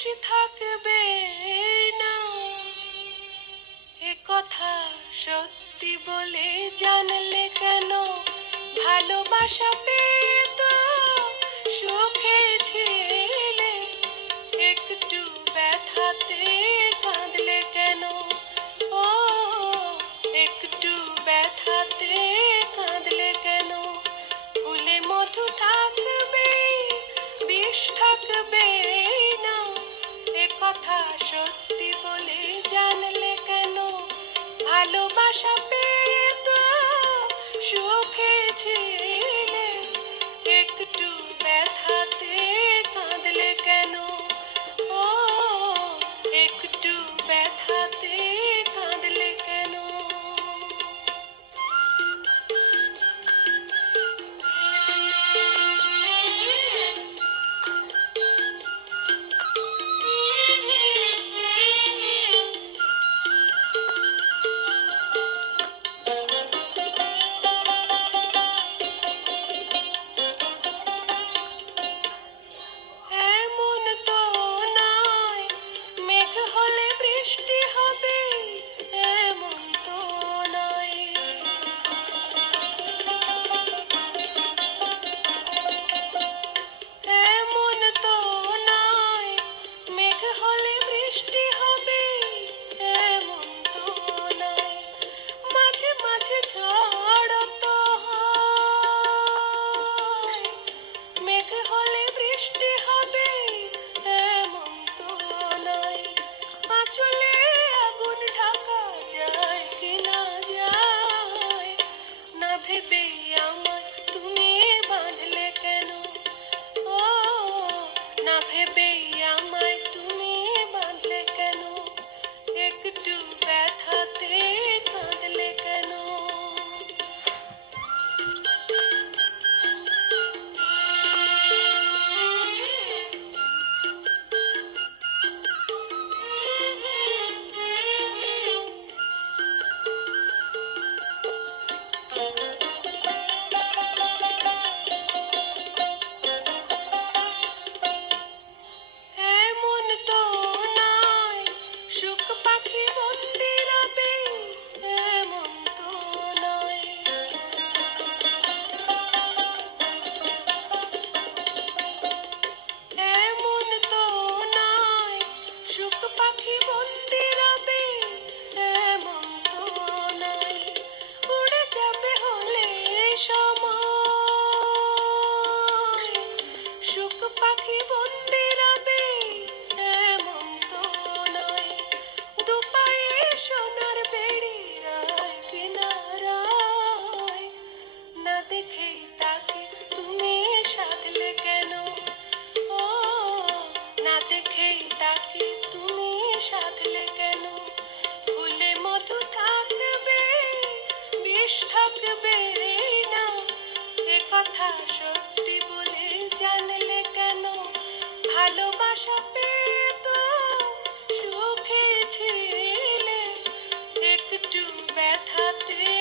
থাকবে না, এ কথা সত্যি বলে জানলে কেন? ভালোবাসা পেয়ে তো সুখে ছিলে, একটু ব্যথাতে কাঁদলে কেন? ও একটু ব্যথাতে কাঁদলে কেন? ফুলে মধু থাকবে, বিষ থাকবে না, এ কথা সত্যি বলে জানলে কেন? ভালোবাসা পেয়ে তো সুখে ছিলে, একটু ব্যথাতে কাঁদলে কেন? ও একটু ব্যথাতে কাঁদলে কেন? এমন তো নয় মেঘ হলে বৃষ্টি হবে, এমন তো নয়। এমন তো নয় মেঘ হলে বৃষ্টি হবে, এমন তো নয়। মাঝে মাঝে ঝড় তো হয়, মেঘ হলে বৃষ্টি হবে, এমন তো নয়। আঁচলে আগুন ঢাকা যায় কি না যায়, না ভেবে আমায় তুমি বাঁধলে কেন? ও না ভেবে আমায় তুমি বাঁধলে কেন? একটু ব্যথাতে কাঁদলে কেন? এমন তো নয় সুখ পাখি বন্দি রবে, এমন তো নয়। এমন তো নয় সুখ পাখি বন্দি রবে, এমন তো নয়। উড়ে যাবে হলে সময়, সুখ পাখি বন্দি রবে, এমন তো নয়। দুপায়ে সোনার বেড়ি রায় কিনারায়, না দেখে তাকে তুমি সাধলে কেন? ও না দেখে তাকে তুমি সাধলে কেন? ফুলে মধু থাকবে, বিষ থাকবে না, এ কথা সত্যি বলে জানলে কেন? ভালোবাসা পেয়ে তো সুখে ছিলে, একটু ব্যথাতে